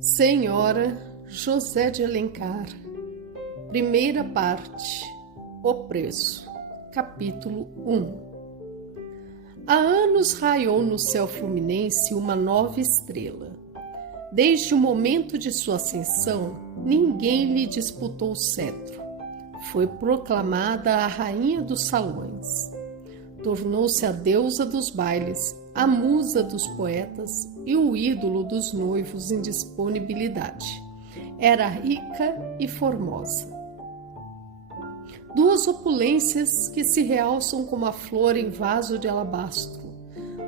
Senhora José de Alencar, primeira parte, O Preço, capítulo 1. Há anos raiou no céu fluminense uma nova estrela. Desde o momento de sua ascensão, ninguém lhe disputou o cetro. Foi proclamada a rainha dos salões. Tornou-se a deusa dos bailes, a musa dos poetas e o ídolo dos noivos em disponibilidade. Era rica e formosa. Duas opulências que se realçam como a flor em vaso de alabastro.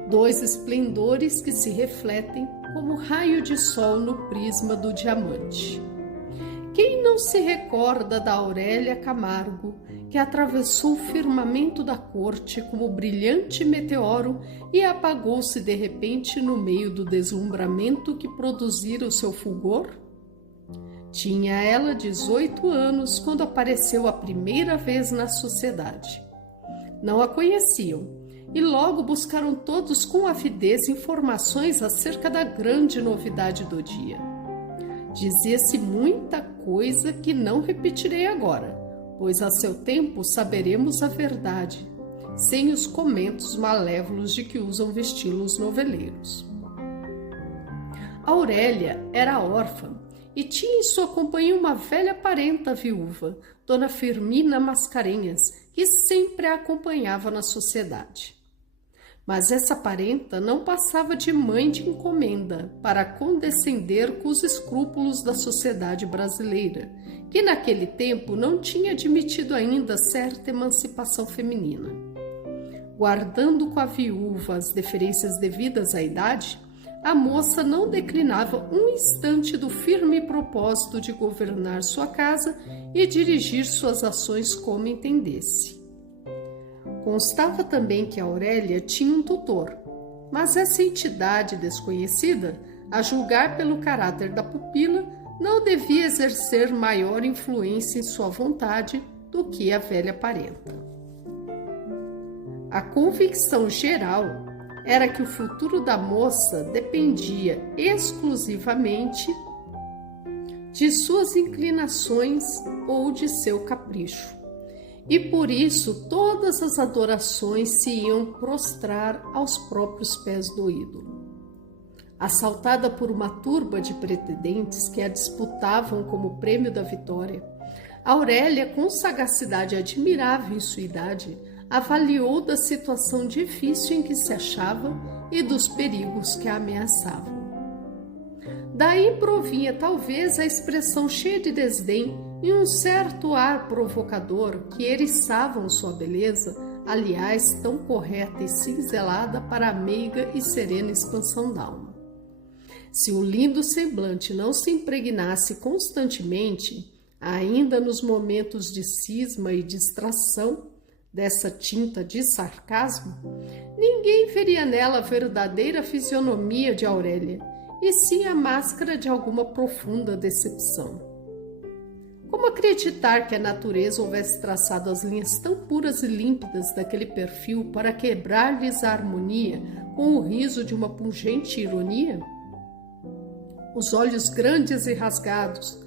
Dois esplendores que se refletem como raio de sol no prisma do diamante. Quem não se recorda da Aurélia Camargo, que atravessou o firmamento da corte como brilhante meteoro e apagou-se de repente no meio do deslumbramento que produzira o seu fulgor? Tinha ela 18 anos quando apareceu a primeira vez na sociedade. Não a conheciam e logo buscaram todos com avidez informações acerca da grande novidade do dia. Dizia-se muita coisa que não repetirei agora, pois a seu tempo saberemos a verdade, sem os comentos malévolos de que usam vesti-lo os noveleiros. Aurélia era órfã e tinha em sua companhia uma velha parenta viúva, Dona Firmina Mascarenhas, que sempre a acompanhava na sociedade. Mas essa parenta não passava de mãe de encomenda para condescender com os escrúpulos da sociedade brasileira, que naquele tempo não tinha admitido ainda certa emancipação feminina. Guardando com a viúva as deferências devidas à idade, a moça não declinava um instante do firme propósito de governar sua casa e dirigir suas ações como entendesse. Constava também que Aurélia tinha um tutor, mas essa entidade desconhecida, a julgar pelo caráter da pupila, não devia exercer maior influência em sua vontade do que a velha parenta. A convicção geral era que o futuro da moça dependia exclusivamente de suas inclinações ou de seu capricho. E por isso todas as adorações se iam prostrar aos próprios pés do ídolo. Assaltada por uma turba de pretendentes que a disputavam como prêmio da vitória, Aurélia, com sagacidade admirável em sua idade, avaliou da situação difícil em que se achava e dos perigos que a ameaçavam. Daí provinha talvez a expressão cheia de desdém e um certo ar provocador que eriçavam sua beleza, aliás, tão correta e cinzelada para a meiga e serena expansão d'alma. Se o lindo semblante não se impregnasse constantemente, ainda nos momentos de cisma e distração, dessa tinta de sarcasmo, ninguém veria nela a verdadeira fisionomia de Aurélia, e sim a máscara de alguma profunda decepção. Como acreditar que a natureza houvesse traçado as linhas tão puras e límpidas daquele perfil para quebrar-lhes a harmonia com o riso de uma pungente ironia? Os olhos grandes e rasgados,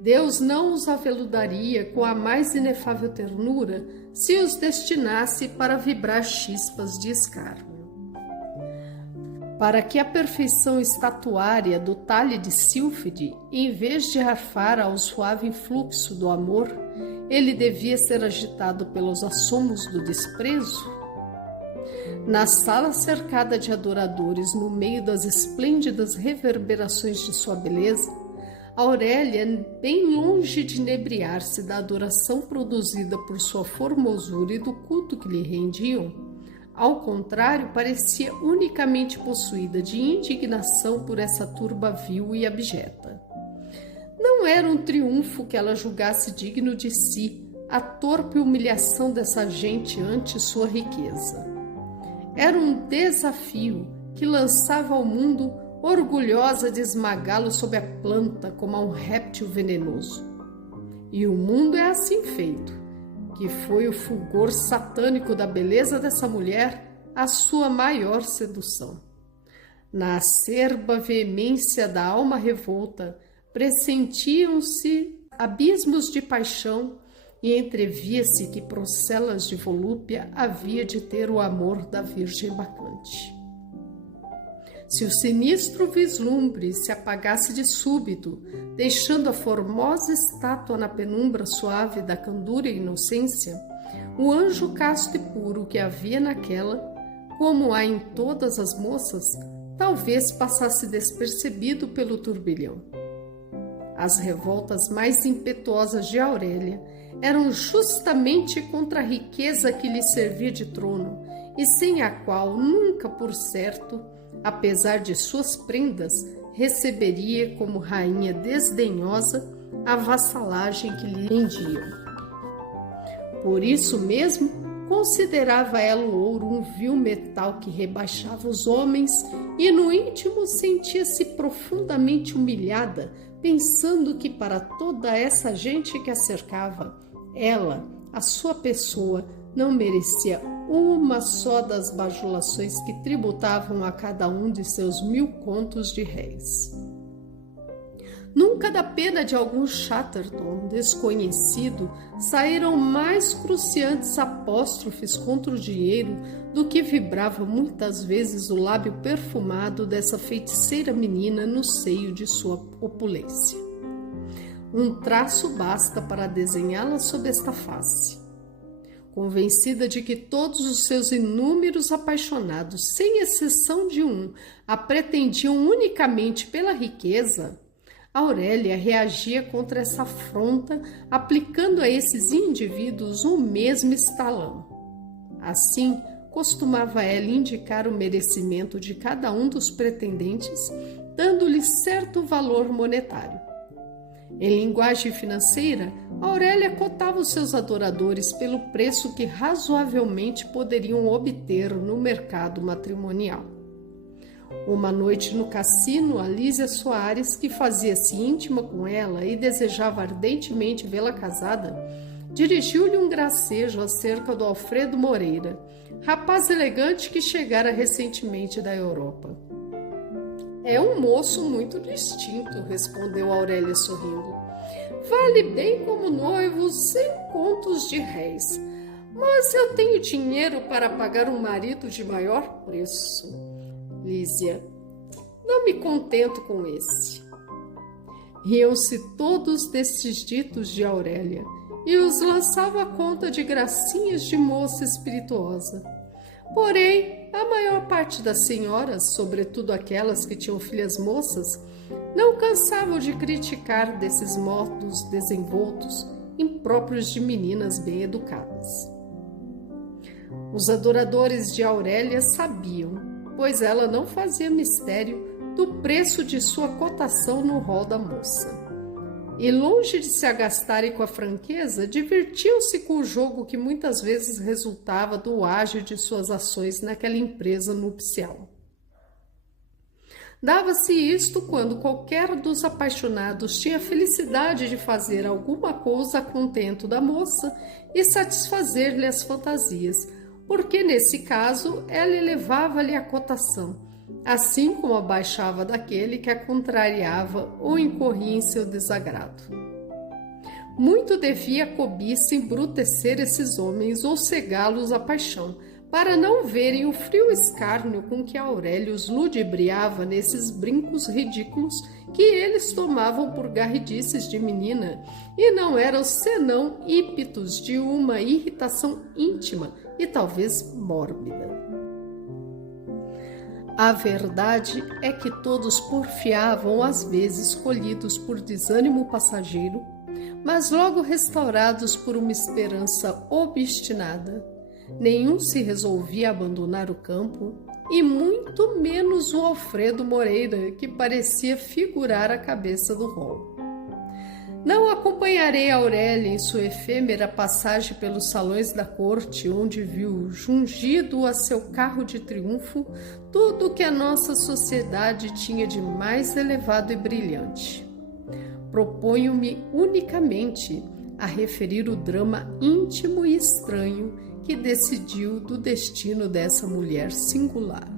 Deus não os aveludaria com a mais inefável ternura se os destinasse para vibrar chispas de escárnio. Para que a perfeição estatuária do talhe de sílfide, em vez de arfar ao suave influxo do amor, ele devia ser agitado pelos assomos do desprezo? Na sala cercada de adoradores, no meio das esplêndidas reverberações de sua beleza, Aurélia, bem longe de inebriar-se da adoração produzida por sua formosura e do culto que lhe rendiam, ao contrário, parecia unicamente possuída de indignação por essa turba vil e abjeta. Não era um triunfo que ela julgasse digno de si a torpe humilhação dessa gente ante sua riqueza. Era um desafio que lançava ao mundo orgulhosa de esmagá-lo sob a planta como a um réptil venenoso. E o mundo é assim feito, que foi o fulgor satânico da beleza dessa mulher a sua maior sedução. Na acerba veemência da alma revolta, pressentiam-se abismos de paixão e entrevia-se que procelas de volúpia havia de ter o amor da Virgem bacante. Se o sinistro vislumbre se apagasse de súbito, deixando a formosa estátua na penumbra suave da candura e inocência, o anjo casto e puro que havia naquela, como há em todas as moças, talvez passasse despercebido pelo turbilhão. As revoltas mais impetuosas de Aurélia eram justamente contra a riqueza que lhe servia de trono e sem a qual nunca, por certo, apesar de suas prendas, receberia como rainha desdenhosa a vassalagem que lhe rendiam. Por isso mesmo, considerava ela o ouro um vil metal que rebaixava os homens e no íntimo sentia-se profundamente humilhada, pensando que para toda essa gente que a cercava, ela, a sua pessoa, não merecia uma só das bajulações que tributavam a cada um de seus 1000 contos de réis. Nunca da pena de algum Chatterton desconhecido saíram mais cruciantes apóstrofes contra o dinheiro do que vibrava muitas vezes o lábio perfumado dessa feiticeira menina no seio de sua opulência. Um traço basta para desenhá-la sob esta face. Convencida de que todos os seus inúmeros apaixonados, sem exceção de um, a pretendiam unicamente pela riqueza, Aurélia reagia contra essa afronta, aplicando a esses indivíduos o mesmo estalão. Assim, costumava ela indicar o merecimento de cada um dos pretendentes, dando-lhe certo valor monetário. Em linguagem financeira, Aurélia cotava os seus adoradores pelo preço que razoavelmente poderiam obter no mercado matrimonial. Uma noite no cassino, Alísia Soares, que fazia-se íntima com ela e desejava ardentemente vê-la casada, dirigiu-lhe um gracejo acerca do Alfredo Moreira, rapaz elegante que chegara recentemente da Europa. É um moço muito distinto, respondeu Aurélia sorrindo. Vale bem como noivo 100 contos de réis, mas eu tenho dinheiro para pagar um marido de maior preço. Lísia, não me contento com esse. Riam-se todos destes ditos de Aurélia e os lançava à conta de gracinhas de moça espirituosa. Porém, a maior parte das senhoras, sobretudo aquelas que tinham filhas moças, não cansavam de criticar desses modos desenvoltos, impróprios de meninas bem educadas. Os adoradores de Aurélia sabiam, pois ela não fazia mistério do preço de sua cotação no rol da moça. E longe de se agastarem com a franqueza, divertiam-se com o jogo que muitas vezes resultava do ágio de suas ações naquela empresa nupcial. Dava-se isto quando qualquer dos apaixonados tinha a felicidade de fazer alguma coisa a contento da moça e satisfazer-lhe as fantasias, porque nesse caso ela elevava-lhe a cotação, assim como abaixava daquele que a contrariava ou incorria em seu desagrado. Muito devia a cobiça embrutecer esses homens ou cegá-los à paixão, para não verem o frio escárnio com que Aurélia os ludibriava nesses brincos ridículos que eles tomavam por garridices de menina e não eram senão ímpetos de uma irritação íntima e talvez mórbida. A verdade é que todos porfiavam, às vezes colhidos por desânimo passageiro, mas logo restaurados por uma esperança obstinada. Nenhum se resolvia a abandonar o campo, e muito menos o Alfredo Moreira, que parecia figurar a cabeça do rol. Não acompanharei Aurélia em sua efêmera passagem pelos salões da corte, onde viu jungido a seu carro de triunfo tudo o que a nossa sociedade tinha de mais elevado e brilhante. Proponho-me unicamente a referir o drama íntimo e estranho que decidiu do destino dessa mulher singular.